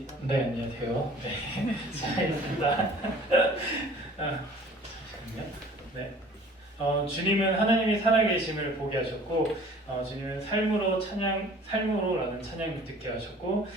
있습니다. 네, 안녕하세요. 네, 차이입니다. 잠시만요. 네. 주님은 하나님이 살아계심을 보게 하셨고, 주님은 삶으로라는 찬양을 듣게 하셨고,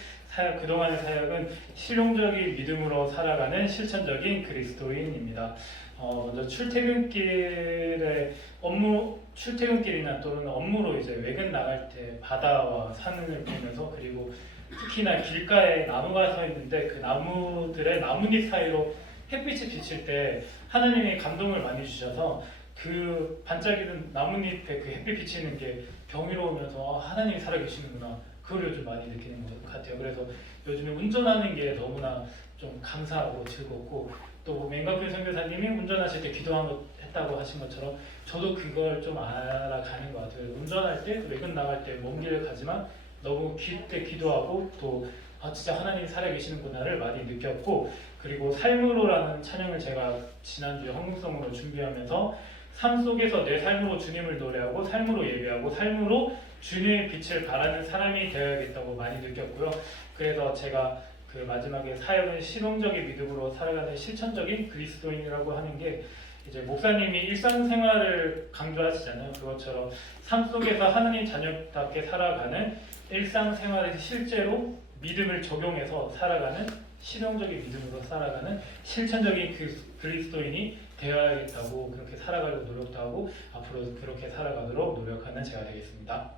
그동안의 사역은 실용적인 믿음으로 살아가는 실천적인 그리스도인입니다. 먼저 출퇴근길이나 또는 업무로 이제 외근 나갈 때 바다와 산을 보면서, 그리고 특히나 길가에 나무가 서 있는데 그 나무들의 나뭇잎 사이로 햇빛이 비칠 때 하나님이 감동을 많이 주셔서 그 반짝이는 나뭇잎에 그 햇빛 비치는 게 경이로우면서 하나님이 살아계시는구나, 그걸 요즘 많이 느끼는 것 같아요. 그래서 요즘에 운전하는 게 너무나 좀 감사하고 즐겁고, 또 맹가표 선교사님이 운전하실 때 기도했다고 하신 것처럼 저도 그걸 좀 알아가는 것 같아요. 운전할 때, 외근 나갈 때 먼 길을 가지만 너무 깊게 기도하고 또 진짜 하나님이 살아계시는구나를 많이 느꼈고, 그리고 삶으로라는 찬양을 제가 지난주에 헌금송으로 준비하면서 삶 속에서 내 삶으로 주님을 노래하고 삶으로 예배하고 삶으로 주님의 빛을 발하는 사람이 되어야겠다고 많이 느꼈고요. 그래서 제가 그 마지막에 사역은 실용적인 믿음으로 살아가는 실천적인 그리스도인이라고 하는 게, 이제 목사님이 일상생활을 강조하시잖아요. 그것처럼 삶 속에서 하나님 자녀답게 살아가는 일상생활에서 실제로 믿음을 적용해서 살아가는 실용적인 믿음으로 살아가는 실천적인 그리스도인이 되어야겠다고, 그렇게 살아가려고 노력도 하고 앞으로 그렇게 살아가도록 노력하는 제가 되겠습니다.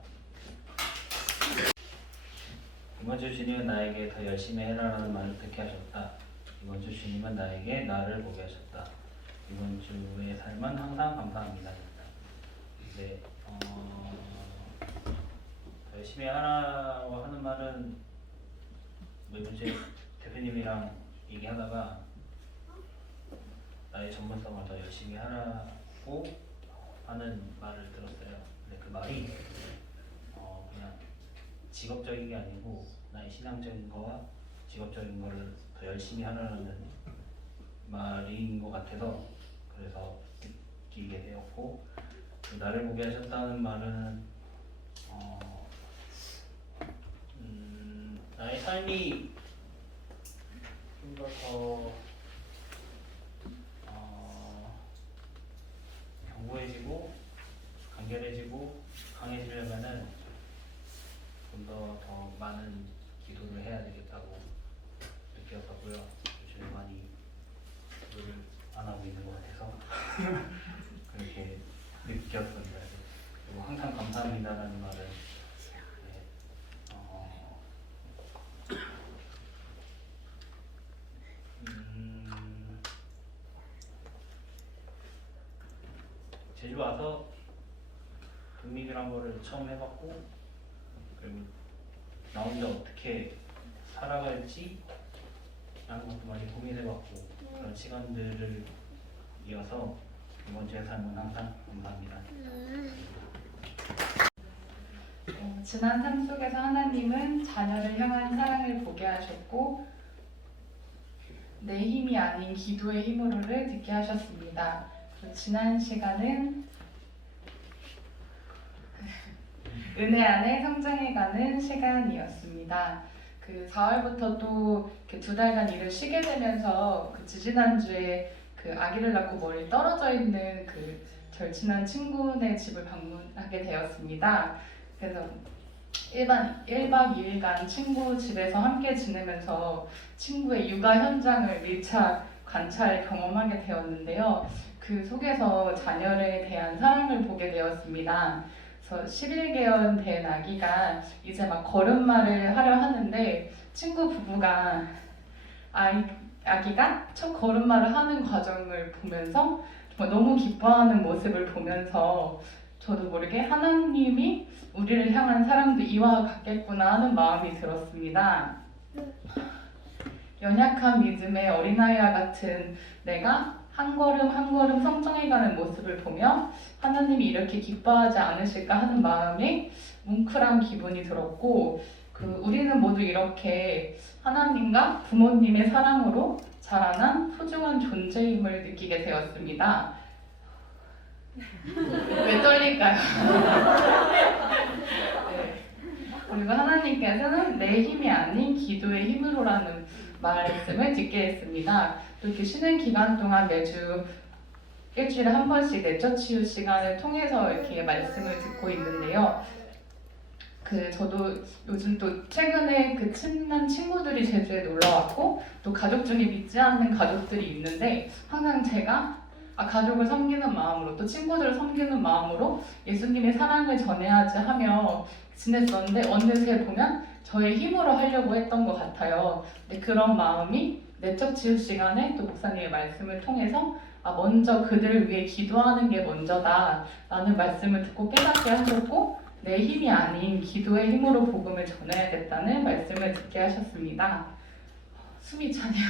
이번 주 주님은 나에게 더 열심히 해라라는 말을 듣게 하셨다. 이번 주 주님은 나에게 나를 보게 하셨다. 이번 주의 삶은 항상 감사합니다. 네, 더 열심히 하라고 하는 말은 이번 주에 대표님이랑 얘기하다가 나의 전문성을 더 열심히 하라고 하는 말을 들었어요. 근데 그 말이 그냥 직업적인 게 아니고 나의 신앙적인 거와 직업적인 거를 더 열심히 하라는 말인 것 같아서, 그래서 느끼게 되었고, 나를 보게 하셨다는 말은 나의 삶이 좀 더 견고해지고 간결해지고 강해지려면은 좀 더 많은 기도를 해야 되겠다고 느꼈었고요. 요즘에 많이 기도를 안 하고 있는 것 같아서 그렇게 느꼈습니다. 그리고 항상 감사합니다라는 말은 제주 와서 독립이란 거를 처음 해봤고, 그리고 나 혼자 어떻게 살아갈지 라는 것도 많이 고민해봤고, 그런 시간들을 이어서 이번 주의 삶은 항상 감사합니다. 지난 삶 속에서 하나님은 자녀를 향한 사랑을 보게 하셨고, 내 힘이 아닌 기도의 힘으로를 듣게 하셨습니다. 지난 시간은 은혜 안에 성장해가는 시간이었습니다. 그 4월부터 또 그 2달간 일을 쉬게 되면서 그 지지난주에 그 아기를 낳고 멀리 떨어져 있는 그 절친한 친구네 집을 방문하게 되었습니다. 그래서 1박 2일간 친구 집에서 함께 지내면서 친구의 육아 현장을 밀착 관찰 경험하게 되었는데요. 그 속에서 자녀에 대한 사랑을 보게 되었습니다. 그래서 11개월 된 아기가 이제 막 걸음마를 하려 하는데, 친구 부부가 아기가 첫 걸음마를 하는 과정을 보면서 정말 너무 기뻐하는 모습을 보면서 저도 모르게 하나님이 우리를 향한 사랑도 이와 같겠구나 하는 마음이 들었습니다. 연약한 믿음의 어린아이와 같은 내가 한 걸음 한 걸음 성장해가는 모습을 보며 하나님이 이렇게 기뻐하지 않으실까 하는 마음에 뭉클한 기분이 들었고, 우리는 모두 이렇게 하나님과 부모님의 사랑으로 자라난 소중한 존재임을 느끼게 되었습니다. 왜 떨릴까요? 네. 그리고 하나님께서는 내 힘이 아닌 기도의 힘으로라는 말씀을 듣게 했습니다. 또 이렇게 쉬는 기간 동안 매주 일주일에 한 번씩 내적 치유 시간을 통해서 이렇게 말씀을 듣고 있는데요. 저도 요즘 또 최근에 친한 친구들이 제주에 놀러 왔고 또 가족 중에 믿지 않는 가족들이 있는데 항상 제가 가족을 섬기는 마음으로 또 친구들을 섬기는 마음으로 예수님의 사랑을 전해야지 하며 지냈었는데 어느새 보면 저의 힘으로 하려고 했던 것 같아요. 근데 그런 마음이 내적 치유 시간에 또 목사님의 말씀을 통해서 먼저 그들을 위해 기도하는 게 먼저다 라는 말씀을 듣고 깨닫게 하셨고 내 힘이 아닌 기도의 힘으로 복음을 전해야겠다는 말씀을 듣게 하셨습니다. 숨이 차네요.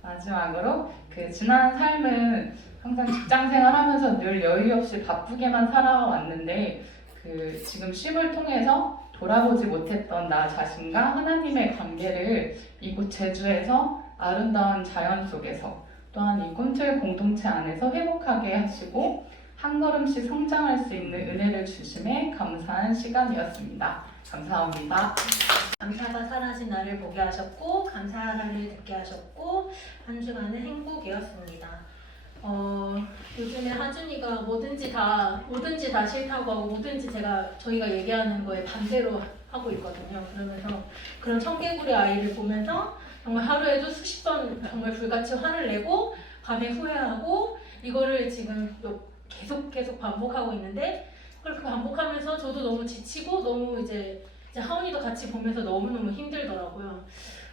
마지막으로 지난 삶은 항상 직장 생활하면서 늘 여유 없이 바쁘게만 살아왔는데 지금 쉼을 통해서 돌아보지 못했던 나 자신과 하나님의 관계를 이곳 제주에서 아름다운 자연 속에서 또한 이 꿈틀 공동체 안에서 회복하게 하시고 한 걸음씩 성장할 수 있는 은혜를 주심에 감사한 시간이었습니다. 감사합니다. 감사가 사라진 나를 보게 하셨고 감사를 듣게 하셨고 한 주간은 행복이었습니다. 요즘에 하준이가 뭐든지 다 싫다고 하고 뭐든지 저희가 얘기하는 거에 반대로 하고 있거든요. 그러면서 그런 청개구리 아이를 보면서 정말 하루에도 수십 번 정말 불같이 화를 내고 밤에 후회하고 이거를 지금 계속 반복하고 있는데 그렇게 반복하면서 저도 너무 지치고 너무 이제 하은이도 같이 보면서 너무너무 힘들더라고요.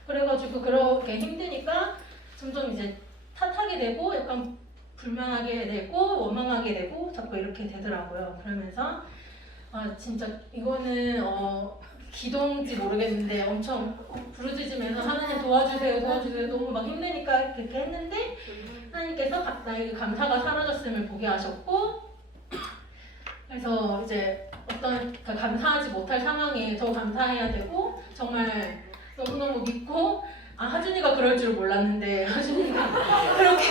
그래가지고 그렇게 힘드니까 점점 이제 탓하게 되고 약간 불만하게 되고 원망하게 되고 자꾸 이렇게 되더라고요. 그러면서 진짜 이거는 기도인지 모르겠는데 엄청 부르짖으면서 하나님 도와주세요 너무 막 힘드니까 그렇게 했는데 하나님께서 나에게 감사가 사라졌음을 보게 하셨고 그래서 이제 어떤 감사하지 못할 상황에 더 감사해야 되고 정말 너무너무 믿고 하준이가 그럴 줄 몰랐는데 하준이가 그렇게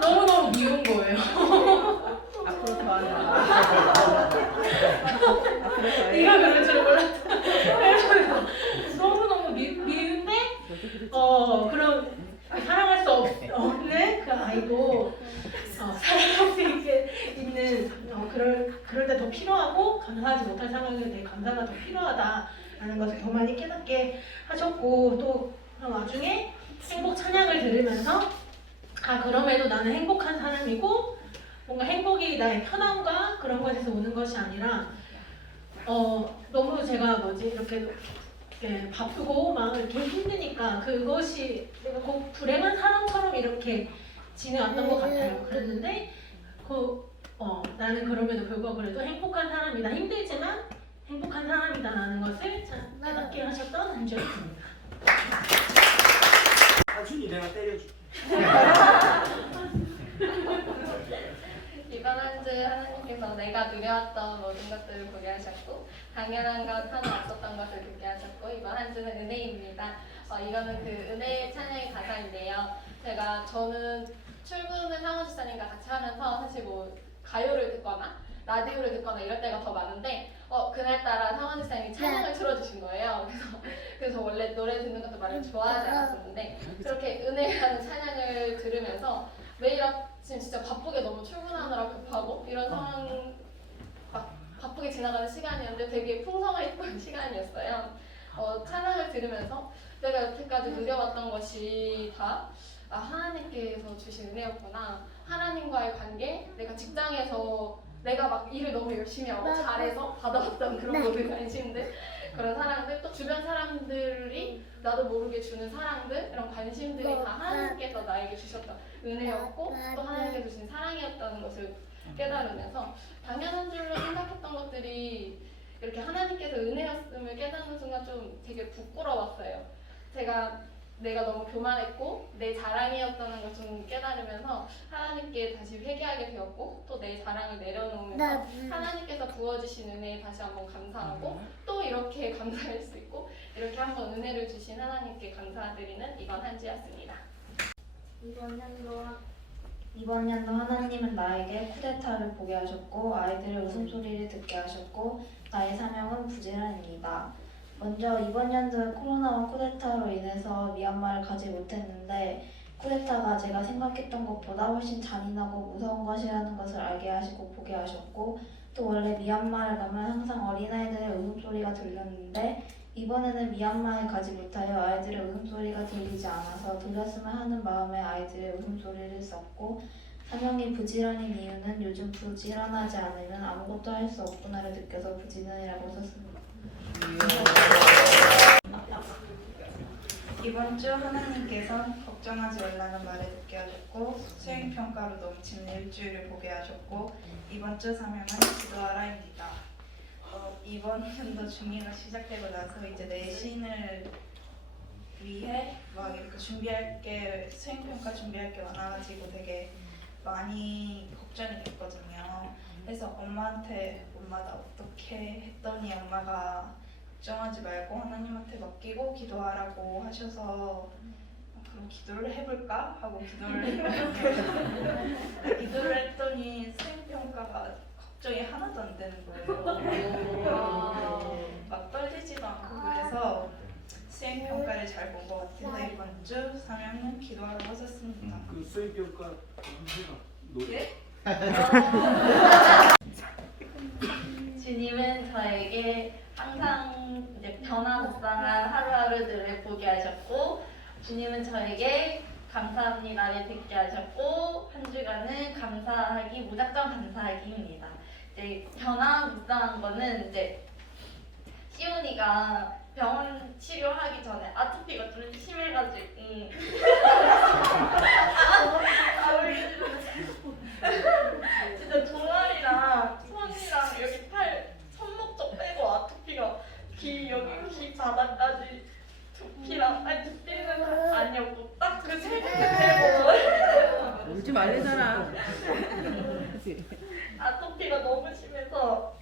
너무너무 미운 거예요. 앞으로 더 하자. 네가 그럴 줄 몰랐다. 그래서 너무너무 미운데 그런 사랑할 수 없는 그 아이도 사랑할 수 있는 그럴 때 더 필요하고 감사하지 못할 상황에 대해 감사가 더 필요하다라는 것을 더 많이 깨닫게 하셨고 또 나중에 행복 찬양을 들으면서 그럼에도 나는 행복한 사람이고 뭔가 행복이 나의 편함과 그런 것에서 오는 것이 아니라 너무 제가 이렇게 바쁘고 막 이렇게 힘드니까 그것이 내가 꼭 불행한 사람처럼 이렇게 지내왔던 것 같아요. 그랬는데 나는 그럼에도 불구하고 그래도 행복한 사람이다. 힘들지만 행복한 사람이다라는 것을 깨닫게 하셨던 한 주였습니다. 하준이 내가 때려줄게. 이번 한 주 하나님께서 내가 누려왔던 모든 것들을 보게 하셨고 당연한 것 하나 없었던 것을 듣게 하셨고 이번 한 주는 은혜입니다. 이거는 그 은혜의 찬양의 가사인데요. 저는 출근을 상원 집사님과 같이 하면서 사실 가요를 듣거나 라디오를 듣거나 이럴 때가 더 많은데 그날따라 상원 집사님이 찬양을 틀어주신 거예요. 그래서 원래 노래 듣는 것도 많이 좋아하지 않았었는데 그렇게 은혜라는 찬양을 들으면서 매일 아침 진짜 바쁘게 너무 출근하느라 급하고 이런 상황 막 바쁘게 지나가는 시간이었는데 되게 풍성했던 시간이었어요. 찬양을 들으면서 내가 여태까지 누려왔던 것이 다 하나님께서 주신 은혜였구나. 하나님과의 관계, 내가 직장에서 내가 막 일을 너무 열심히 하고 잘해서 받아왔던 그런 모든 관심들, 그런 사랑들, 또 주변 사람들이 나도 모르게 주는 사랑들, 이런 관심들이 다 하나님께서 나에게 주셨던 은혜였고 또 하나님께서 주신 사랑이었다는 것을 깨달으면서 당연한 줄로 생각했던 것들이 이렇게 하나님께서 은혜였음을 깨닫는 순간 좀 되게 부끄러웠어요. 내가 너무 교만했고 내 자랑이었다는 걸 좀 깨달으면서 하나님께 다시 회개하게 되었고 또 내 자랑을 내려놓으면서 하나님께서 부어주신 은혜에 다시 한번 감사하고 또 이렇게 감사할 수 있고 이렇게 한번 은혜를 주신 하나님께 감사드리는 이번 한 주였습니다. 이번 연도 이번 연도 하나님은 나에게 쿠데타를 보게 하셨고 아이들의 웃음소리를 듣게 하셨고 나의 사명은 부지런입니다. 먼저 이번 연도에 코로나와 쿠데타로 인해서 미얀마를 가지 못했는데 쿠데타가 제가 생각했던 것보다 훨씬 잔인하고 무서운 것이라는 것을 알게 하시고 보게 하셨고 또 원래 미얀마를 가면 항상 어린아이들의 웃음소리가 들렸는데 이번에는 미얀마에 가지 못하여 아이들의 웃음소리가 들리지 않아서 들렸으면 하는 마음에 아이들의 웃음소리를 썼고 사명이 부지런인 이유는 요즘 부지런하지 않으면 아무것도 할 수 없구나를 느껴서 부지런이라고 썼습니다. 이번 주 하나님께서 걱정하지 말라는 말을 듣게 하셨고 수행평가로 넘치는 일주일을 보게 하셨고 이번 주 사명은 기도하라입니다. 이번 연도 중위가 시작되고 나서 이제 내신을 위해 막 이렇게 준비할 게 수행평가 준비할 게 많아가지고 되게 많이 걱정이 됐거든요. 그래서 엄마한테 엄마 나 어떻게 했더니 엄마가 걱정하지 말고 하나님한테 맡기고 기도하라고 하셔서 그럼 기도를 해볼까 하고 기도를 했는데 기도를 했더니 수행평가가 걱정이 하나도 안 되는 거예요. 막 떨리지도 않고 그래서 수행평가를 잘 본 것 같아서 이번 주 사명은 기도하라고 썼습니다. 그 수행평가 해가 예? 주님은 저에게 항상 이제 변화무쌍한 하루하루들을 보게 하셨고 주님은 저에게 감사합니다를 듣게 하셨고 한 주간은 감사하기 무작정 감사하기입니다. 이제 변화무쌍한 거는 이제 시온이가 병원 치료하기 전에 아토피가 좀 심해가지고 진짜 종아리랑 손이랑 여기 팔 손목 쪽 빼고 아토피가 귀 여기 귀 바닥까지 두피랑 아니 두피는 아니었고 딱 그 세 군데 빼고 울지 말래잖아. 아토피가 너무 심해서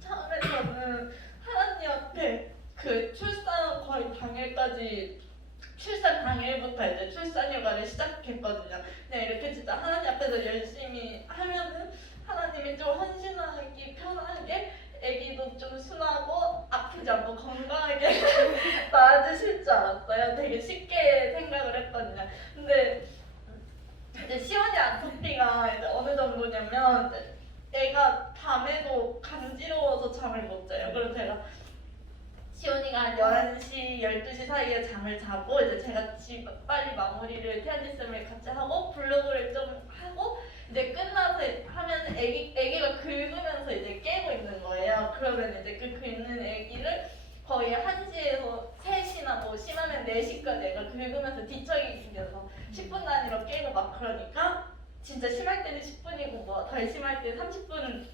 처음에 저는 하나님한테 그 출산 거의 당일까지 출산 당일부터 이제 출산 휴가를 시작했거든요. 그냥 이렇게 진짜 하나님 앞에서 열심히 하면은 하나님이 좀 헌신하기 편하게 아기도 좀 순하고 아프지 않고 건강하게 낳아주실 줄 알았어요. 되게 쉽게 생각을 했거든요. 근데 이제 시원이 아토피가 이제 어느 정도냐면 이제 애가 밤에도 간지러워서 잠을 못 자요. 그래서 제가 시온이가 한 11시, 12시 사이에 잠을 자고 이제 제가 집 빨리 마무리를 태안지쌤을 같이 하고 블로그를 좀 하고 이제 끝나서 하면 애기가 긁으면서 이제 깨고 있는 거예요. 그러면 이제 그 긁는 애기를 거의 1시에서 3시나 뭐 심하면 4시까지 애가 긁으면서 뒤척이면서 10분 단위로 깨고 막 그러니까 진짜 심할 때는 10분이고 뭐 덜 심할 때는 30분,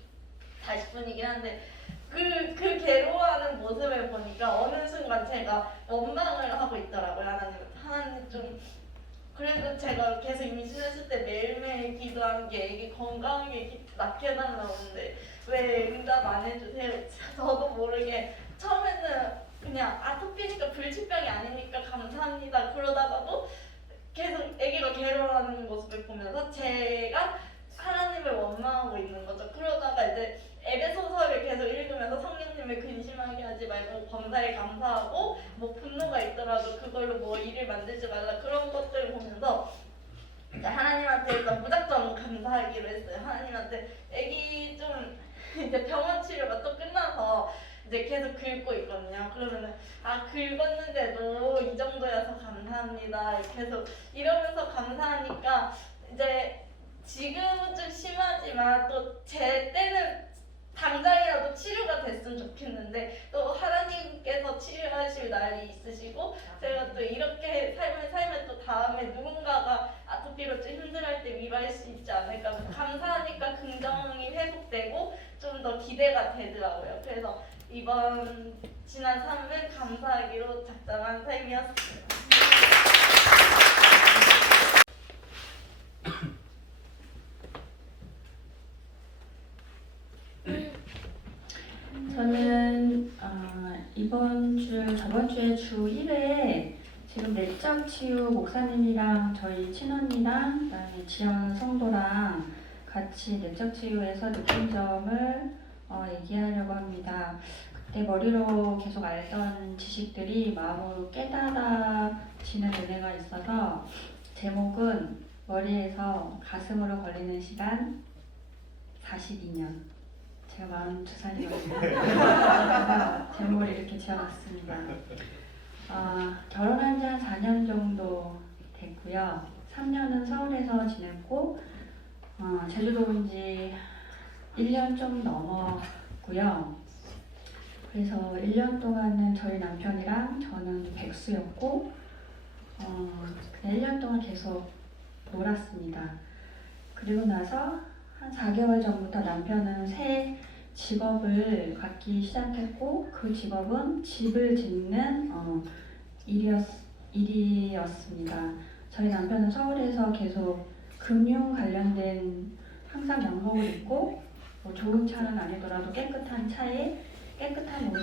40분이긴 한데 그 괴로워하는 모습을 보니까 어느 순간 제가 원망을 하고 있더라고요. 하나님 좀 그래도 제가 계속 임신했을 때 매일매일 기도한 게 애기 건강하게 낳게 해달라는데 왜 응답 안 해주세요? 저도 모르게 처음에는 그냥 아토피니까 불치병이 아니니까 감사합니다 그러다가도 계속 애기가 괴로워하는 모습을 보면서 제가 하나님을 원망하고 있는 거죠. 그러다가 이제 에베소서를 계속 읽으면서 성령님을 근심하게 하지 말고 범사에 감사하고 뭐 분노가 있더라도 그걸로 뭐 일을 만들지 말라 그런 것들을 보면서 이제 하나님한테 일단 무작정 감사하기로 했어요. 하나님한테 애기 좀 이제 병원 치료가 또 끝나서 이제 계속 긁고 있거든요. 그러면은 긁었는데도 이 정도여서 감사합니다. 계속 이러면서 감사하니까 이제 지금은 좀 심하지만 또 제 때는 당장이라도 치료가 됐으면 좋겠는데 또 하나님께서 치료하실 날이 있으시고 제가 또 이렇게 삶을 살면 또 다음에 누군가가 아토피로 좀 힘들어할 때 위로할 수 있지 않을까 감사하니까 긍정이 회복되고 좀 더 기대가 되더라고요. 그래서 이번 지난 3일 감사하기로 작정한 삶이었습니다. 저는 저번 주에 주 1회 지금 내적 치유 목사님이랑 저희 친언니랑 그다음에 지연 성도랑 같이 내적 치유에서 느낀 점을 얘기하려고 합니다. 그때 머리로 계속 알던 지식들이 마음으로 깨달아지는 은혜가 있어서 제목은 머리에서 가슴으로 걸리는 시간 42년. 제가 42살이거든요. 그래서 제목을 이렇게 지어놨습니다. 결혼한 지 한 4년 정도 됐고요. 3년은 서울에서 지냈고 제주도 온 지 1년 좀 넘었고요. 그래서 1년 동안은 저희 남편이랑 저는 백수였고 그냥 1년 동안 계속 놀았습니다. 그리고 나서 한 4개월 전부터 남편은 새 직업을 갖기 시작했고 그 직업은 집을 짓는 일이었습니다. 저희 남편은 서울에서 계속 금융 관련된 항상 양복을 입고 뭐 좋은 차는 아니더라도 깨끗한 차에 깨끗한 옷에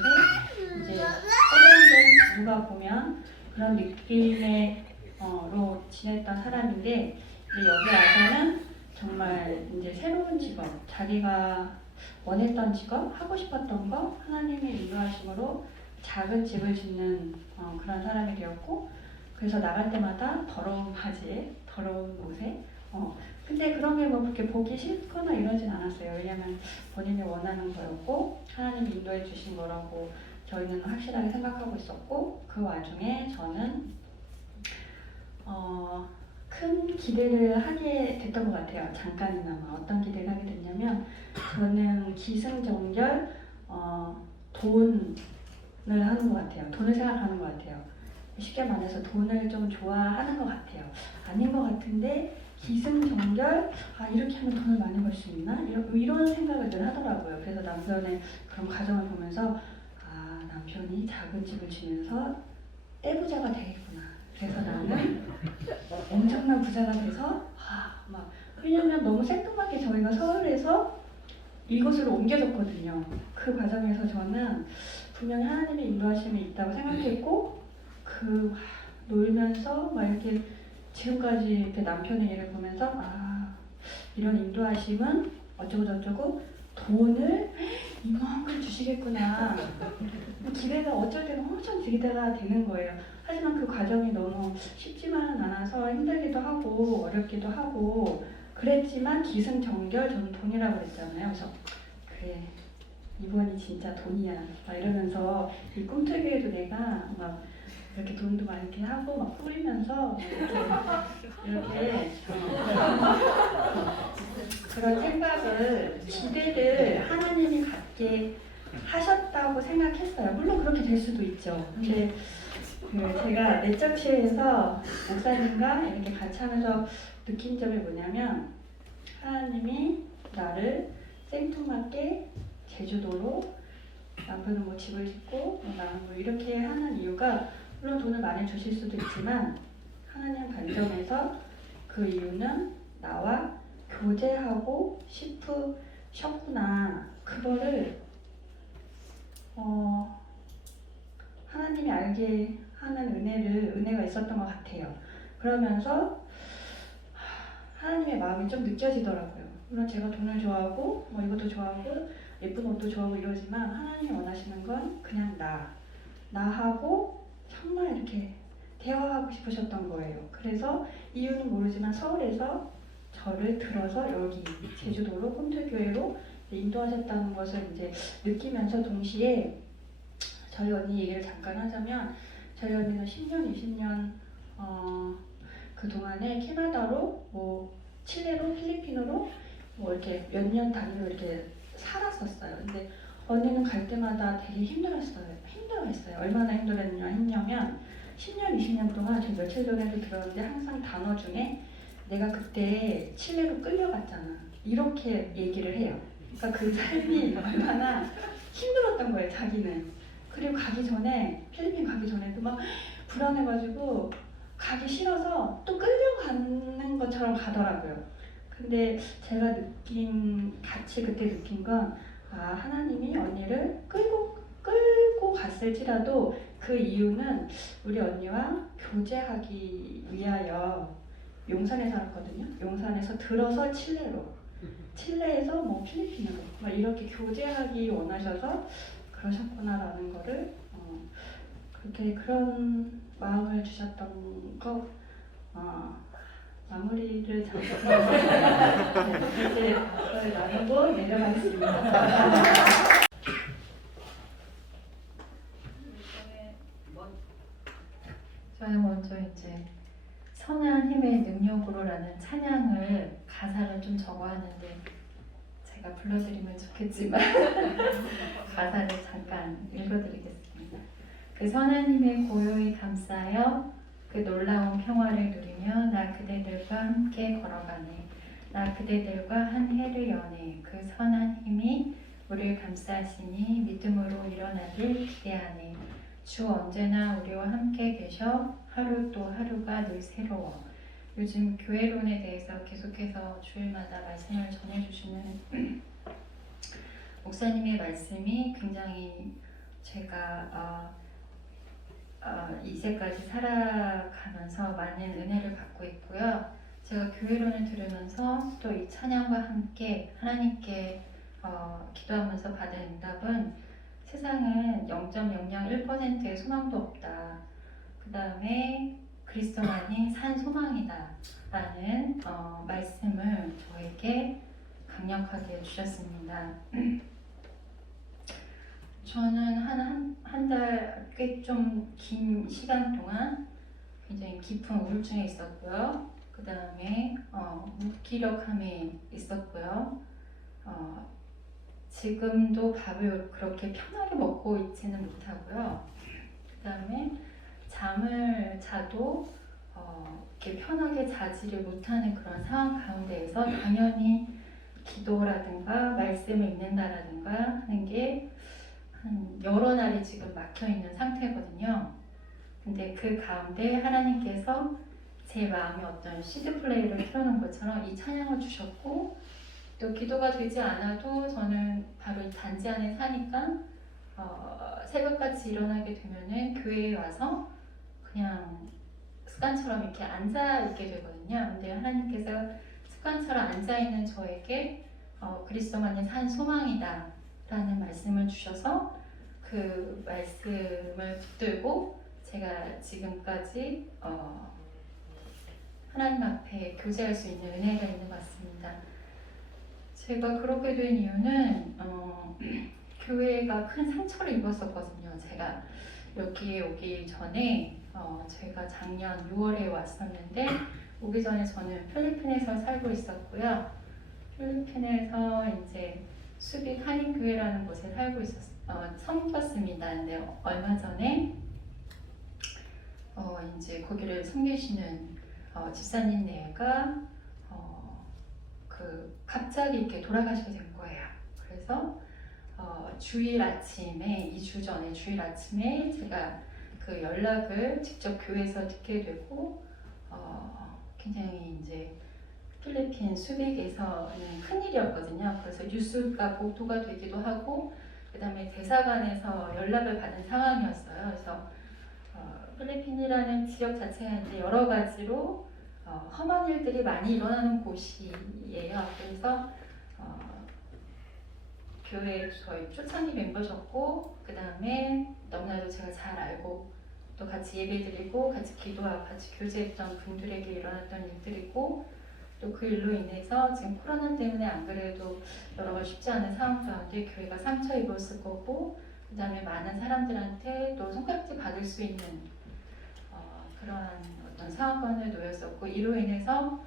이제 세련된 누가 보면 그런 느낌으로 지냈던 사람인데 이제 여기 와서는 정말 이제 새로운 직업, 자기가 원했던 직업, 하고 싶었던 거 하나님의 인도하심으로 작은 집을 짓는 그런 사람이 되었고 그래서 나갈 때마다 더러운 바지에 더러운 옷에 근데 그런 게 뭐 그렇게 보기 싫거나 이러진 않았어요. 왜냐하면 본인이 원하는 거였고 하나님이 인도해 주신 거라고 저희는 확실하게 생각하고 있었고 그 와중에 저는 큰 기대를 하게 됐던 것 같아요. 잠깐이나마 어떤 기대를 하게 됐냐면 저는 기승전결 돈을 하는 것 같아요. 돈을 생각하는 것 같아요. 쉽게 말해서 돈을 좀 좋아하는 것 같아요. 아닌 것 같은데 기승전결 이렇게 하면 돈을 많이 벌 수 있나? 이런 생각을 늘 하더라고요. 그래서 남편의 그런 가정을 보면서 남편이 작은 집을 지면서 떼부자가 되겠구나. 그래서 나는 엄청난 부자가 돼서 왜냐면 너무 생뚱맞게 저희가 서울에서 이곳으로 옮겨졌거든요. 그 과정에서 저는 분명히 하나님의 인도하심이 있다고 생각했고 놀면서 이렇게 지금까지 이렇게 남편의 일을 보면서 이런 인도하심은 어쩌고저쩌고 돈을 이만큼 주시겠구나. 기대가 어쩔 때는 엄청 기대가 되는 거예요. 하지만 그 과정이 너무 쉽지만은 않아서 힘들기도 하고 어렵기도 하고 그랬지만 기승전결 저는 돈이라고 그랬잖아요. 그래서 그래 이번이 진짜 돈이야 이러면서 이 꿈틀기에도 내가 이렇게 돈도 막 이렇게 하고 뿌리면서 이렇게 그런 생각을 기대를 하나님이 갖게 하셨다고 생각했어요. 물론 그렇게 될 수도 있죠. 근데 제가 내적시에서 목사님과 이렇게 같이 하면서 느낀 점이 뭐냐면 하나님이 나를 생뚱맞게 제주도로 남편은 뭐 집을 짓고 나는 뭐 이렇게 하는 이유가 물론 돈을 많이 주실 수도 있지만 하나님 관점에서 그 이유는 나와 교제하고 싶으셨구나. 그거를 하나님이 알게 하는 은혜가 있었던 것 같아요. 그러면서 하나님의 마음이 좀 느껴지더라고요. 물론 제가 돈을 좋아하고 이것도 좋아하고 예쁜 옷도 좋아하고 이러지만 하나님이 원하시는 건 그냥 나하고 정말 이렇게 대화하고 싶으셨던 거예요. 그래서 이유는 모르지만 서울에서 저를 들어서 여기 제주도로 꿈틀교회로 인도하셨다는 것을 이제 느끼면서 동시에 저희 언니 얘기를 잠깐 하자면 저희 언니는 10년, 20년 그 동안에 캐나다로 칠레로, 필리핀으로 이렇게 몇 년 단위로 이렇게 살았었어요. 근데 언니는 갈 때마다 되게 힘들어했어요. 얼마나 힘들었냐면 10년, 20년 동안 저 며칠 전에도 들었는데 항상 단어 중에 내가 그때 칠레로 끌려갔잖아. 이렇게 얘기를 해요. 그러니까 그 삶이 얼마나 힘들었던 거예요, 자기는. 그리고 필리핀 가기 전에도 막 불안해가지고 가기 싫어서 또 끌려가는 것처럼 가더라고요. 근데 제가 같이 그때 느낀 건 하나님이 언니를 끌고 갔을지라도 그 이유는 우리 언니와 교제하기 위하여 용산에 살았거든요. 용산에서 들어서 칠레에서 뭐 필리핀으로 막 이렇게 교제하기 원하셔서 그러셨구나라는 거를 그렇게 그런 마음을 주셨던 거 마무리를 잘 이제 그걸 나누고 내려가겠습니다. 저는 먼저 이제 선한 힘의 능력으로라는 찬양을 가사를 좀 적어왔는데 제가 불러드리면 좋겠지만 가사를 잠깐 읽어드리겠습니다. 그 선한 힘에 고요히 감싸여 그 놀라운 평화를 누리며 나 그대들과 함께 걸어가네. 나 그대들과 한 해를 여네. 그 선한 힘이 우리를 감싸시니 믿음으로 일어나길 기대하네. 주 언제나 우리와 함께 계셔 하루 또 하루가 늘 새로워. 요즘 교회론에 대해서 계속해서 주일마다 말씀을 전해주시는 목사님의 말씀이 굉장히 제가 이제까지 살아가면서 많은 은혜를 받고 있고요. 제가 교회론을 들으면서 또 이 찬양과 함께 하나님께 기도하면서 받은 응답은 세상은 0.001%의 소망도 없다. 그 다음에 그리스도만이 산 소망이다. 라는 말씀을 저에게 강력하게 주셨습니다. 저는 한 달 꽤 좀 긴 시간 동안 굉장히 깊은 우울증에 있었고요. 그 다음에 무기력함에 있었고요. 지금도 밥을 그렇게 편하게 먹고 있지는 못하고요. 그 다음에 잠을 자도 이렇게 편하게 자지를 못하는 그런 상황 가운데에서 당연히 기도라든가 말씀을 읽는다라든가 하는 게 한 여러 날이 지금 막혀 있는 상태거든요. 근데 그 가운데 하나님께서 제 마음에 어떤 CD 플레이를 틀어놓은 것처럼 이 찬양을 주셨고 또 기도가 되지 않아도 저는 바로 이 단지 안에 사니까 새벽같이 일어나게 되면은 교회에 와서 그냥 습관처럼 이렇게 앉아 있게 되거든요. 근데 하나님께서 습관처럼 앉아 있는 저에게 그리스도만이 산 소망이다 라는 말씀을 주셔서 그 말씀을 붙들고 제가 지금까지 하나님 앞에 교제할 수 있는 은혜가 있는 것 같습니다. 제가 그렇게 된 이유는 교회가 큰 상처를 입었었거든요. 제가 여기 오기 전에 제가 작년 6월에 왔었는데 오기 전에 저는 필리핀에서 살고 있었고요. 필리핀에서 이제 수빅 한인교회라는 곳에 살고 섬겼습니다. 근데 얼마 전에 이제 거기를 섬기시는 집사님네가 갑자기 이렇게 돌아가시게 된 거예요. 그래서 주일 아침에 2주 전에 주일 아침에 제가 그 연락을 직접 교회에서 듣게 되고 굉장히 이제 필리핀 수빅에서는 큰일이었거든요. 그래서 뉴스가 보도가 되기도 하고 그 다음에 대사관에서 연락을 받은 상황이었어요. 그래서 필리핀이라는 지역 자체가 이제 여러 가지로 험한 일들이 많이 일어나는 곳이에요. 그래서 교회 저희 초창기 멤버셨고 그 다음에 너무나도 제가 잘 알고 또 같이 예배드리고 같이 기도하고 같이 교제했던 분들에게 일어났던 일들이고 또 그 일로 인해서 지금 코로나 때문에 안 그래도 여러 가지 쉽지 않은 상황 가운데 교회가 상처 입었을 거고 그 다음에 많은 사람들한테 또 손깍지 받을 수 있는 그러한 어떤 상황권을 놓였었고 이로 인해서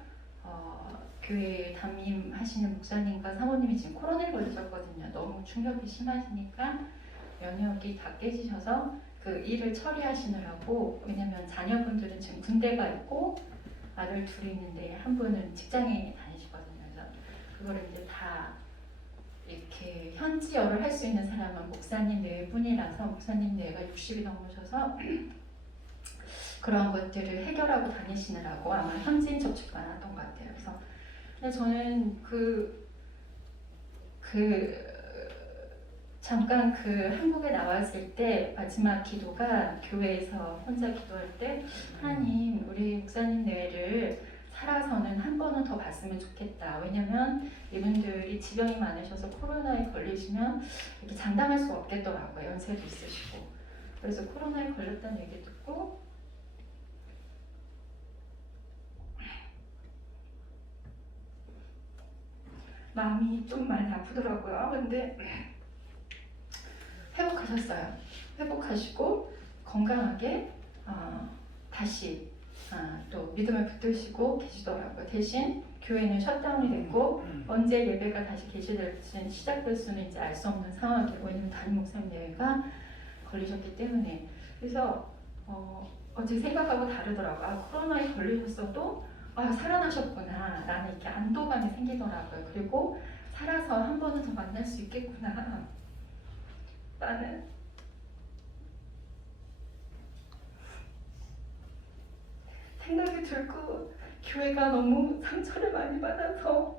교회 담임하시는 목사님과 사모님이 지금 코로나에 걸리셨거든요. 너무 충격이 심하시니까 면역이 다 깨지셔서 그 일을 처리하시느라고 왜냐면 자녀분들은 지금 군대가 있고 아들 둘이 있는데 한 분은 직장에 다니시거든요. 그래서 그거를 이제 다 이렇게 현지어를 할 수 있는 사람은 목사님 네 분이라서 목사님 네가 60이 넘으셔서 그런 것들을 해결하고 다니시느라고 아마 현지인 접촉도 안 하던 것 같아요. 그래서 근데 저는 잠깐 그 한국에 나왔을 때 마지막 기도가 교회에서 혼자 기도할 때 하나님 우리 목사님 뇌를 살아서는 한 번은 더 봤으면 좋겠다. 왜냐면 이분들이 지병이 많으셔서 코로나에 걸리시면 이렇게 장담할 수가 없겠더라고요. 연세도 있으시고. 그래서 코로나에 걸렸다는 얘기 듣고 마음이 좀 많이 아프더라고요. 근데 회복하셨어요. 회복하시고 건강하게 다시 또 믿음을 붙드시고 계시더라고요. 대신 교회는 셧다운이 됐고 언제 예배가 다시 개시될지 시작될 수는 이제 알 수 없는 상황이고 왜냐면 담임 목사님 예배가 걸리셨기 때문에 그래서 어제 생각하고 다르더라고요. 코로나에 걸리셨어도 살아나셨구나 라는 이렇게 안도감이 생기더라고요. 그리고 살아서 한 번은 더 만날 수 있겠구나 라는 생각이 들고 교회가 너무 상처를 많이 받아서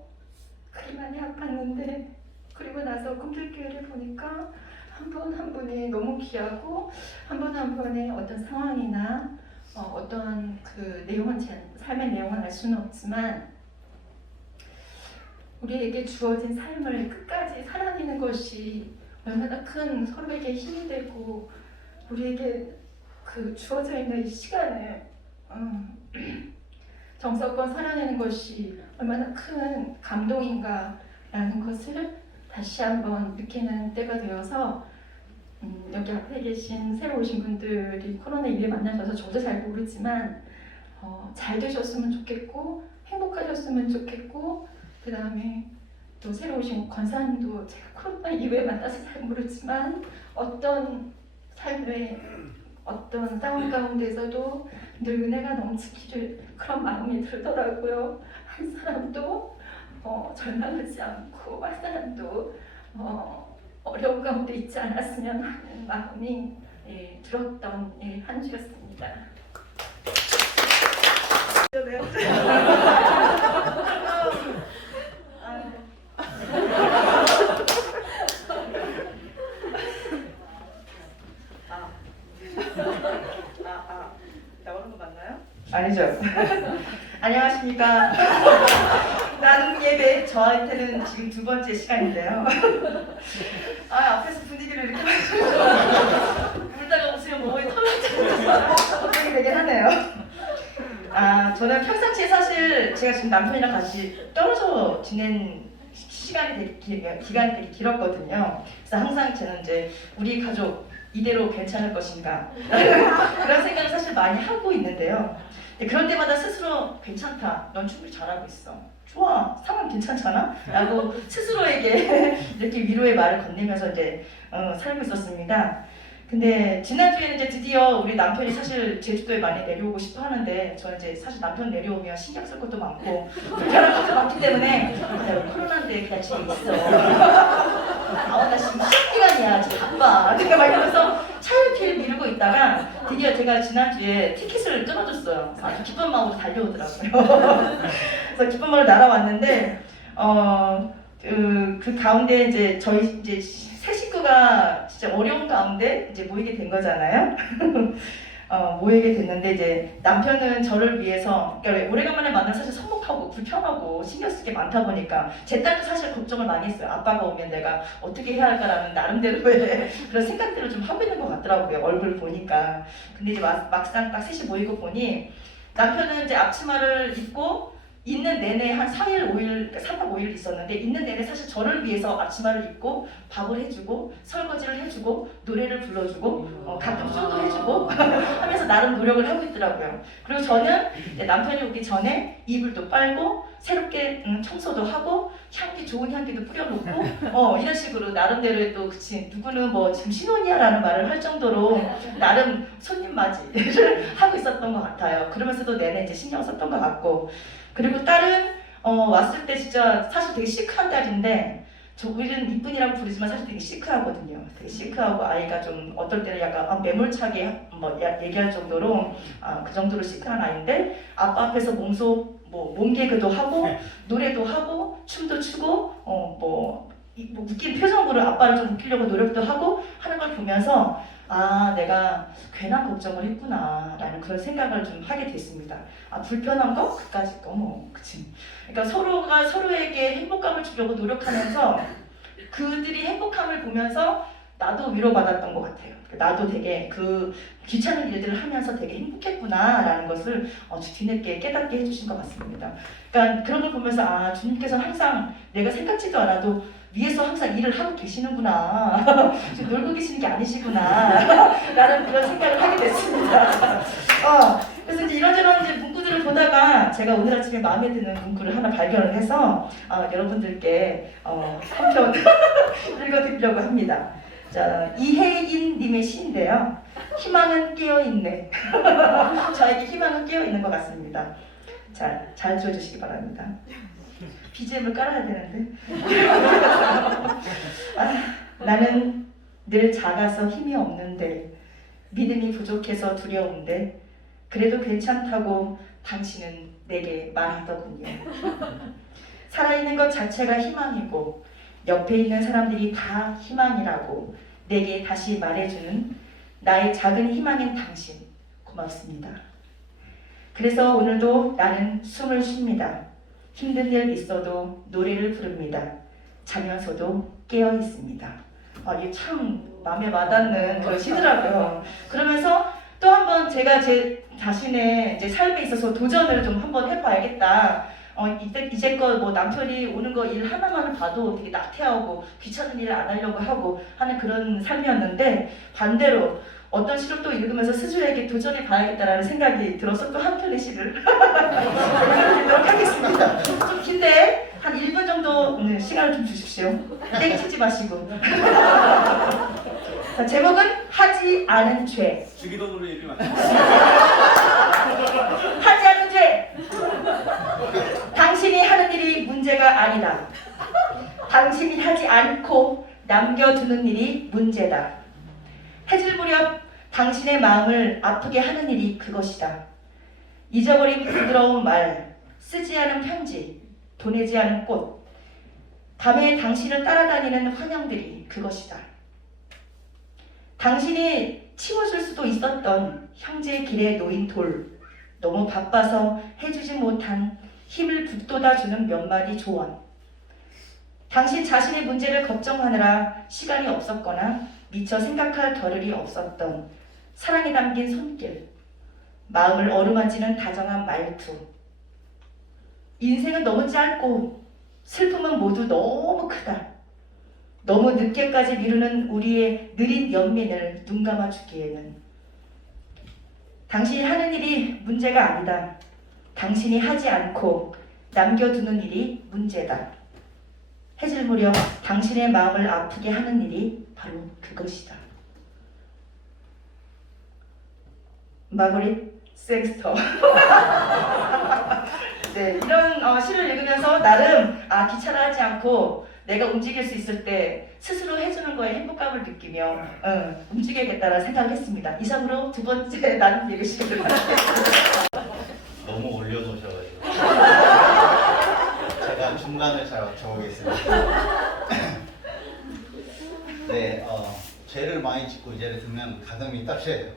그리 많이 아팠는데 그리고 나서 꿈들교회를 보니까 한 분 한 분이 너무 귀하고 한 분 한 분의 어떤 상황이나 어떠한 그 내용은 삶의 내용은 알 수는 없지만 우리에게 주어진 삶을 끝까지 살아내는 것이 얼마나 큰 서로에게 힘이 되고 우리에게 그 주어져 있는 이 시간을 정성껏 살아내는 것이 얼마나 큰 감동인가라는 것을 다시 한번 느끼는 때가 되어서 여기 앞에 계신 새로 오신 분들이 코로나19에 만나셔서 저도 잘 모르지만 잘 되셨으면 좋겠고 행복하셨으면 좋겠고 그 다음에 또 새로 오신 권사님도 제가 코로나19에 만나서 잘 모르지만 어떤 삶의 어떤 상황 가운데서도 늘 은혜가 넘치기를 그런 마음이 들더라고요. 한 사람도 절망하지 않고 한 사람도 어려운 가운데 있지 않았으면 하는 마음이 들었던 한 주였습니다. 나오는 거 맞나요? 아니죠. 안녕하십니까. 나눔 예배 저한테는 지금 두 번째 시간인데요. 앞에서 분위기를 이렇게 울다가 웃으면 몸이 터널터널 걱정이 되긴 하네요. 저는 평상시에 사실 제가 지금 남편이랑 같이 떨어져 지낸 기간이 되게 길었거든요. 그래서 항상 저는 이제 우리 가족 이대로 괜찮을 것인가 그런 생각을 사실 많이 하고 있는데요. 그럴 때마다 스스로 괜찮다, 넌 충분히 잘하고 있어, 좋아, 상황 괜찮잖아? 라고 스스로에게 이렇게 위로의 말을 건네면서 이제 살고 있었습니다. 근데 지난주에는 이제 드디어 우리 남편이 사실 제주도에 많이 내려오고 싶어 하는데 저는 이제 사실 남편 내려오면 신경 쓸 것도 많고 불편한 것도 많기 때문에 코로나인데 그냥 집에 있어. 나 지금 시험 기간이야, 지금 바빠. 그러니까 막 이러면서 차일피일 미루고 있다가 드디어 제가 지난주에 티켓을 끊어줬어요. 아주 기쁜 마음으로 달려오더라고요. 그래서 기쁜 마음으로 날아왔는데 그 가운데 이제 저희 이제 세 식구가 진짜 어려운 가운데 이제 모이게 된 거잖아요. 모이게 됐는데 이제 남편은 저를 위해서 그러니까 오래간만에 만나면 사실 서먹하고 불편하고 신경 쓸 게 많다 보니까 제 딸도 사실 걱정을 많이 했어요. 아빠가 오면 내가 어떻게 해야 할까라는 나름대로의 그런 생각들을 좀 하고 있는 것 같더라고요. 얼굴 보니까. 근데 이제 막상 딱 셋이 모이고 보니 남편은 이제 앞치마를 입고 있는 내내 한 4일, 5일, 3박 5일 있었는데 있는 내내 사실 저를 위해서 앞치마를 입고 밥을 해주고 설거지를 해주고 노래를 불러주고 가끔 쇼도 해주고 하면서 나름 노력을 하고 있더라고요. 그리고 저는 남편이 오기 전에 이불도 빨고 새롭게 청소도 하고 향기 좋은 향기도 뿌려놓고 이런 식으로 나름대로의 또 그치 누구는 뭐 지금 신혼이야 라는 말을 할 정도로 나름 손님 맞이를 하고 있었던 것 같아요. 그러면서도 내내 이제 신경 썼던 것 같고 그리고 딸은 왔을 때 진짜 사실 되게 시크한 딸인데 우리는 이쁜이라고 부르지만 사실 되게 시크하거든요. 되게 시크하고 아이가 좀 어떨 때는 약간 매몰차게 얘기할 정도로 그 정도로 시크한 아이인데 아빠 앞에서 몸개그도 하고 노래도 하고 춤도 추고 뭐 웃긴 표정으로 아빠를 좀 웃기려고 노력도 하고 하는 걸 보면서 아 내가 괜한 걱정을 했구나 라는 그런 생각을 좀 하게 됐습니다. 아 불편한 거? 그까짓 거 뭐 그치. 그러니까 서로가 서로에게 행복감을 주려고 노력하면서 그들이 행복함을 보면서 나도 위로받았던 것 같아요. 나도 되게 그 귀찮은 일들을 하면서 되게 행복했구나라는 것을 뒤늦게 깨닫게 해주신 것 같습니다. 그러니까 그런 걸 보면서 아 주님께서 항상 내가 생각지도 않아도 위에서 항상 일을 하고 계시는구나. 지금 놀고 계시는 게 아니시구나. 라는 그런 생각을 하게 됐습니다. 그래서 이제 이런저런 이제 문구들을 보다가 제가 오늘 아침에 마음에 드는 문구를 하나 발견을 해서 여러분들께 한 편 읽어드리려고 합니다. 자, 이혜인 님의 시인데요. 희망은 깨어있네. 저에게 희망은 깨어있는 것 같습니다. 자, 잘 들어주시기 바랍니다. BGM을 깔아야 되는데. 나는 늘 작아서 힘이 없는데 믿음이 부족해서 두려운데 그래도 괜찮다고 당신은 내게 말하더군요. 살아있는 것 자체가 희망이고 옆에 있는 사람들이 다 희망이라고 내게 다시 말해주는 나의 작은 희망인 당신 고맙습니다. 그래서 오늘도 나는 숨을 쉽니다. 힘든 일 있어도 노래를 부릅니다. 자면서도 깨어 있습니다. 이게 참 마음에 와닿는 그런 시더라고요. 그러면서 또 한번 제가 제 자신의 이제 삶에 있어서 도전을 좀 한번 해봐야겠다. 이제껏 뭐 남편이 오는 거 일 하나만 봐도 되게 나태하고 귀찮은 일을 안 하려고 하고 하는 그런 삶이었는데 반대로 어떤 시를 또 읽으면서 스스로에게 도전해 봐야겠다라는 생각이 들어서 또 한 편의 시를 읽도록 하겠습니다. 좀 긴데 한 1분 정도 시간을 좀 주십시오. 땡치지 마시고. 자, 제목은 하지 않은 죄. 주기도 노래 이름이 맞죠? 하지 않은 죄. 당신이 하는 일이 문제가 아니다. 당신이 하지 않고 남겨두는 일이 문제다. 해질 무렵 당신의 마음을 아프게 하는 일이 그것이다. 잊어버린 부드러운 말, 쓰지 않은 편지, 보내지 않은 꽃, 밤에 당신을 따라다니는 환영들이 그것이다. 당신이 치워줄 수도 있었던 형제의 길에 놓인 돌, 너무 바빠서 해주지 못한 힘을 북돋아주는 몇 마디 조언. 당신 자신의 문제를 걱정하느라 시간이 없었거나 미처 생각할 겨를이 없었던 사랑이 담긴 손길, 마음을 어루만지는 다정한 말투. 인생은 너무 짧고 슬픔은 모두 너무 크다. 너무 늦게까지 미루는 우리의 느린 연민을 눈감아 주기에는 당신이 하는 일이 문제가 아니다. 당신이 하지 않고 남겨두는 일이 문제다. 해질 무렵 당신의 마음을 아프게 하는 일이 바로 그것이다. 마거릿 섹스터. 네, 이런 시를 읽으면서 나름 귀찮아하지 않고 내가 움직일 수 있을 때 스스로 해주는 거에 행복감을 느끼며 움직여야겠다는 생각을 했습니다. 이상으로 두 번째 나눔 얘기 시간을 마치겠습니다. 너무 올려놓으셔가지고 제가 중간을 잘 맞춰보겠습니다. 네, 죄를 많이 짓고 예를 들면 가슴이 따셔요.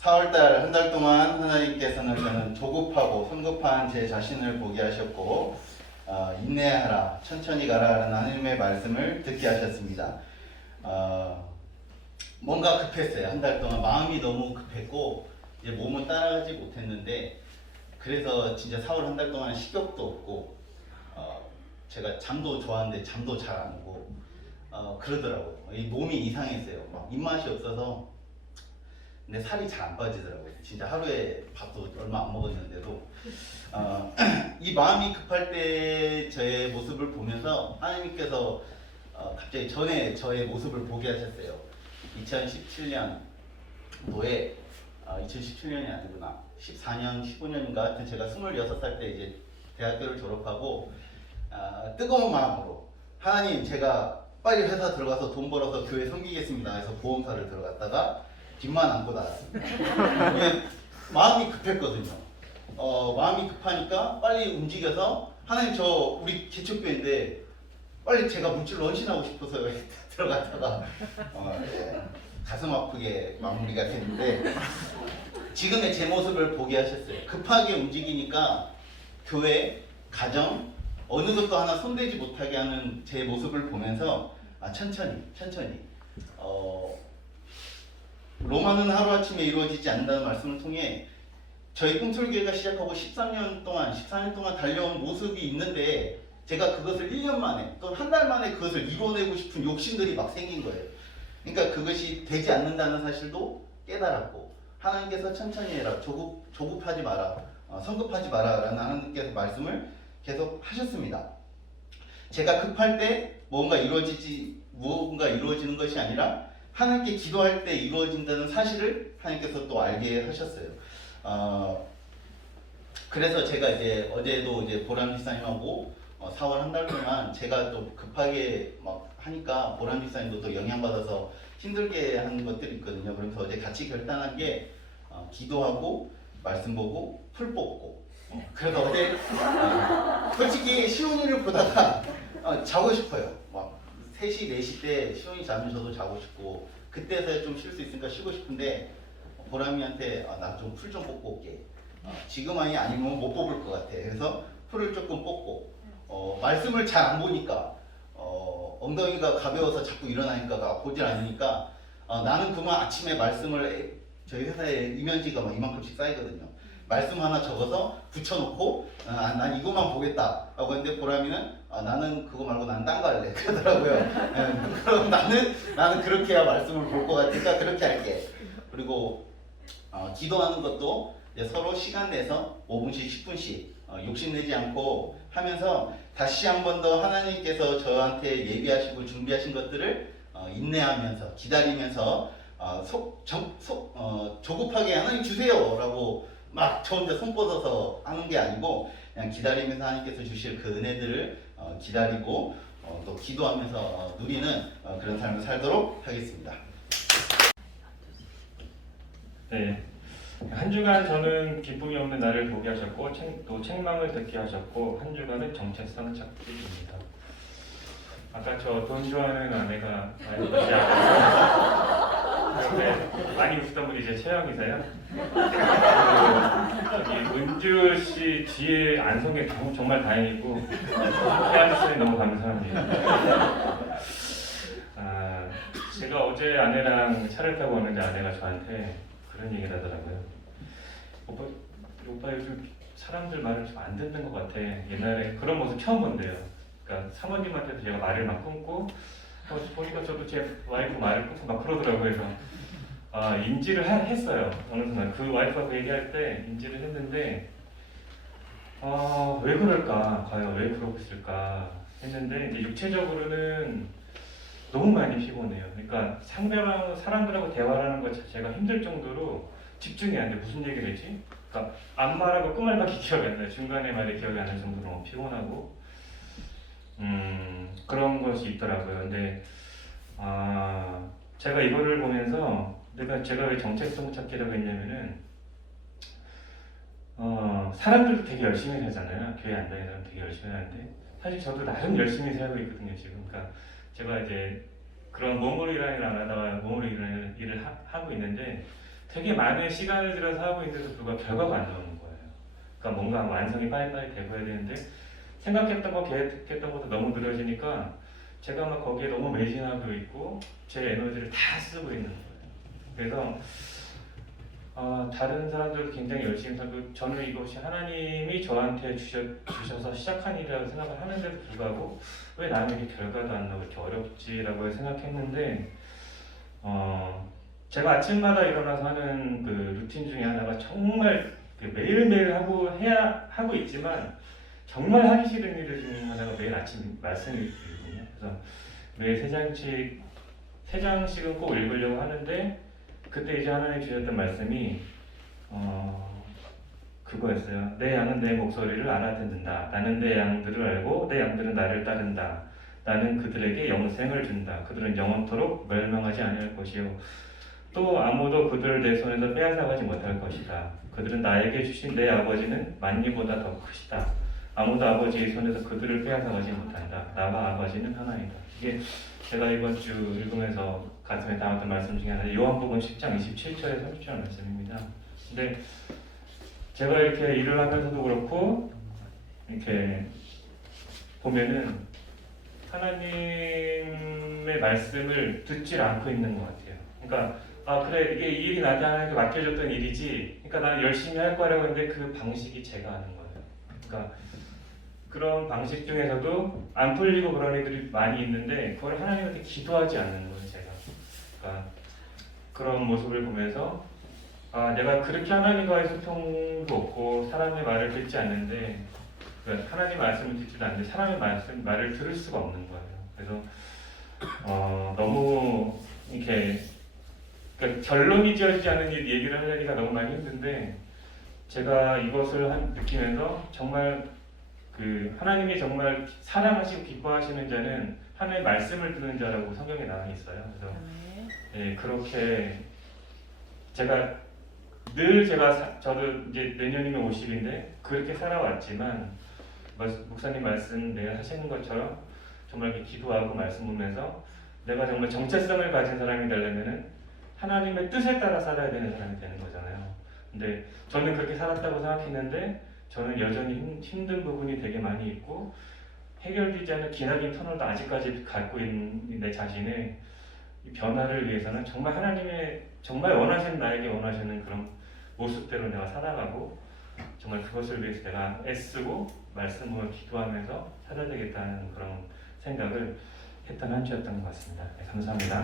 4월달 한 달 동안 하나님께서는 저는 조급하고 성급한 제 자신을 보게 하셨고 인내하라, 천천히 가라라는 하나님의 말씀을 듣게 하셨습니다. 뭔가 급했어요. 한 달 동안 마음이 너무 급했고 이제 몸은 따라가지 못했는데 그래서 진짜 4월 한 달 동안 식욕도 없고 제가 잠도 좋아하는데 잠도 잘 안 오고 그러더라고요. 이 몸이 이상했어요. 막 입맛이 없어서 근데 살이 잘 안 빠지더라고요. 진짜 하루에 밥도 얼마 안 먹었는데도 이 마음이 급할 때 저의 모습을 보면서 하나님께서 갑자기 전에 저의 모습을 보게 하셨어요. 2017년도에 2017년이 아니구나 14년 15년인가 하여튼 제가 26살 때 이제 대학교를 졸업하고 뜨거운 마음으로 하나님 제가 빨리 회사 들어가서 돈 벌어서 교회 섬기겠습니다 해서 보험사를 들어갔다가 빚만 안고 나왔습니다. 마음이 급했거든요. 마음이 급하니까 빨리 움직여서 하나님 저 우리 개척교회인데 빨리 제가 물질로 헌신하고 싶어서 들어갔다가 예, 가슴 아프게 마무리가 됐는데 지금의 제 모습을 보게 하셨어요. 급하게 움직이니까 교회, 가정 어느 것도 하나 손대지 못하게 하는 제 모습을 보면서 천천히 로마는 하루아침에 이루어지지 않는다는 말씀을 통해 저희 꿈틀교회가 시작하고 13년 동안 14년 동안 달려온 모습이 있는데 제가 그것을 1년 만에 또 한 달 만에 그것을 이뤄내고 싶은 욕심들이 막 생긴 거예요. 그러니까 그것이 되지 않는다는 사실도 깨달았고 하나님께서 천천히 해라, 조급하지 마라, 성급하지 마라 라는 하나님께서 말씀을 계속 하셨습니다. 제가 급할 때 무언가 이루어지는 것이 아니라 하나님께 기도할 때 이루어진다는 사실을 하나님께서 또 알게 하셨어요. 그래서 제가 이제 어제도 이제 보람 집사님하고 4월 한 달 동안 제가 또 급하게 막 하니까 보람 집사님도 또 영향받아서 힘들게 하는 것들이 있거든요. 그래서 어제 같이 결단한 게 기도하고 말씀 보고 풀 뽑고. 그래서 어제 솔직히 시온이를 보다가 자고 싶어요. 막 3시, 4시 때 시온이 자면 저도 자고 싶고 그때서야 좀 쉴 수 있으니까 쉬고 싶은데 보람이한테 나 좀 풀 좀 뽑고 올게. 지금 아니면 못 뽑을 것 같아. 그래서 풀을 조금 뽑고 말씀을 잘 안 보니까 엉덩이가 가벼워서 자꾸 일어나니까 보질 않으니까 나는 그만 아침에 말씀을 저희 회사에 이면지가 막 이만큼씩 쌓이거든요. 말씀 하나 적어서 붙여놓고 난 이것만 보겠다 라고 했는데 보람이는 나는 그거 말고 난 딴 거 할래 그러더라고요. 그럼 나는 그렇게 해야 말씀을 볼 것 같으니까 그렇게 할게. 그리고 기도하는 것도 이제 서로 시간 내서 5분씩 10분씩 욕심내지 않고 하면서 다시 한 번 더 하나님께서 저한테 예비하시고 준비하신 것들을 인내하면서 기다리면서 조급하게 하나님 주세요 라고 막 저 혼자 손 뻗어서 하는 게 아니고 그냥 기다리면서 하나님께서 주실 그 은혜들을 기다리고 또 기도하면서 누리는 그런 삶을 살도록 하겠습니다. 네, 한 주간 저는 기쁨이 없는 나를 보게 하셨고 또 책망을 듣게 하셨고 한 주간은 정체성 찾기입니다. 아까 저 돈 좋아하는 아내가 많이 웃지 않았어요. 많이 웃었던 분이 이제 채영이세요. 저기 은주 씨 뒤에 안 선 게 정말 다행이고 태아주선이 너무 감사합니다. 제가 어제 아내랑 차를 타고 오는데 아내가 저한테 그런 얘기를 하더라고요. 오빠 요즘 사람들 말을 좀 안 듣는 것 같아. 옛날에 그런 모습 처음 본대요. 그러니까 사모님한테도 제가 말을 막 끊고 보니까 저도 제 와이프 말을 끊고 막 그러더라고요. 그래서 인지를 했어요. 어느 순간 그 와이프가 그 얘기할 때 인지를 했는데 왜 그럴까? 과연 왜 그러고 있을까? 했는데 이제 육체적으로는 너무 많이 피곤해요. 그러니까 상대방 사람들하고 대화를 하는 것 자체가 힘들 정도로 집중이 안 돼. 무슨 얘기를 했지? 그러니까 앞말하고 끝말밖에 기억이 안 나요. 중간에 말이 기억이 안 날 정도로 너무 피곤하고 그런 것이 있더라고요. 근데 제가 이거를 보면서 제가 왜 정체성 찾기라고 했냐면은 사람들도 되게 열심히 살잖아요. 교회 안 다니는 사람 되게 열심히 하는데 사실 저도 나름 열심히 살고 있거든요. 지금 그러니까 제가 이제 그런 몸으로 일하는 일 안 하다가 몸으로 일하는 일을 하고 있는데 되게 많은 시간을 들여서 하고 있는데도 불구하고 결과가 안 나오는 거예요. 그러니까 뭔가 완성이 빨리빨리 되고 해야 되는데 생각했던 거 계획했던 것도 너무 늘어지니까 제가 막 거기에 너무 매진하고 있고 제 에너지를 다 쓰고 있는 거예요. 그래서 다른 사람들도 굉장히 열심히 살고 저는 이것이 하나님이 저한테 주셔서 시작한 일이라고 생각을 하는데도 불구하고 왜 나는 이렇게 결과도 안 나고 이렇게 어렵지라고 생각했는데 제가 아침마다 일어나서 하는 그 루틴 중에 하나가 정말 매일매일 하고 있지만 정말 하기 싫은 일 중에 하나가 매일 아침 말씀이거든요. 그래서 매일 3장씩은 꼭 읽으려고 하는데 그때 이제 하나님 주셨던 말씀이 그거였어요. 내 양은 내 목소리를 알아듣는다. 나는 내 양들을 알고 내 양들은 나를 따른다. 나는 그들에게 영생을 준다. 그들은 영원토록 멸망하지 아니할 것이요. 또 아무도 그들을 내 손에서 빼앗아가지 못할 것이다. 그들은 나에게 주신 내 아버지는 만리보다 더 크시다. 아무도 아버지의 손에서 그들을 빼앗아가지 못한다. 나와 아버지는 하나이다. 이게 제가 이번 주 읽으면서 가슴에 담았던 말씀 중에 하나, 요한복음 10장 27절에 30절 말씀입니다. 근데 제가 이렇게 일을 하면서도 그렇고 이렇게 보면은 하나님의 말씀을 듣질 않고 있는 것 같아요. 그러니까 그래 이게 이 일이 나한테 하나님께 맡겨졌던 일이지. 그러니까 나는 열심히 할 거라고 했는데 그 방식이 제가 하는 거예요. 그러니까 그런 방식 중에서도 안 풀리고 그런 애들이 많이 있는데 그걸 하나님한테 기도하지 않는 거예요, 제가. 그러니까 그런 모습을 보면서 내가 그렇게 하나님과의 소통도 없고 사람의 말을 듣지 않는데 그러니까 하나님 말씀을 듣지도 않는데 사람의 말을 들을 수가 없는 거예요. 그래서 너무 이렇게 그러니까 결론이 지어지지 않는 얘기를 하려니까 너무 많이 힘든데 제가 이것을 느끼면서 정말 하나님이 정말 사랑하시고 기뻐하시는 자는 하나님의 말씀을 듣는 자라고 성경에 나와 있어요. 그래서 그렇게 저도 이제 내년이면 50인데 그렇게 살아왔지만 목사님 말씀 내가 하시는 것처럼 정말 이렇게 기도하고 말씀 보면서 내가 정말 정체성을 가진 사람이 되려면은 하나님의 뜻에 따라 살아야 되는 사람이 되는 거잖아요. 근데 저는 그렇게 살았다고 생각했는데 저는 여전히 힘든 부분이 되게 많이 있고 해결되지 않은 기나긴 터널도 아직까지 갖고 있는 내 자신의 변화를 위해서는 정말 하나님의 정말 나에게 원하시는 그런 모습대로 내가 살아가고 정말 그것을 위해서 내가 애쓰고 말씀을 기도하면서 살아야 되겠다는 그런 생각을 했던 한 주였던 것 같습니다. 네, 감사합니다.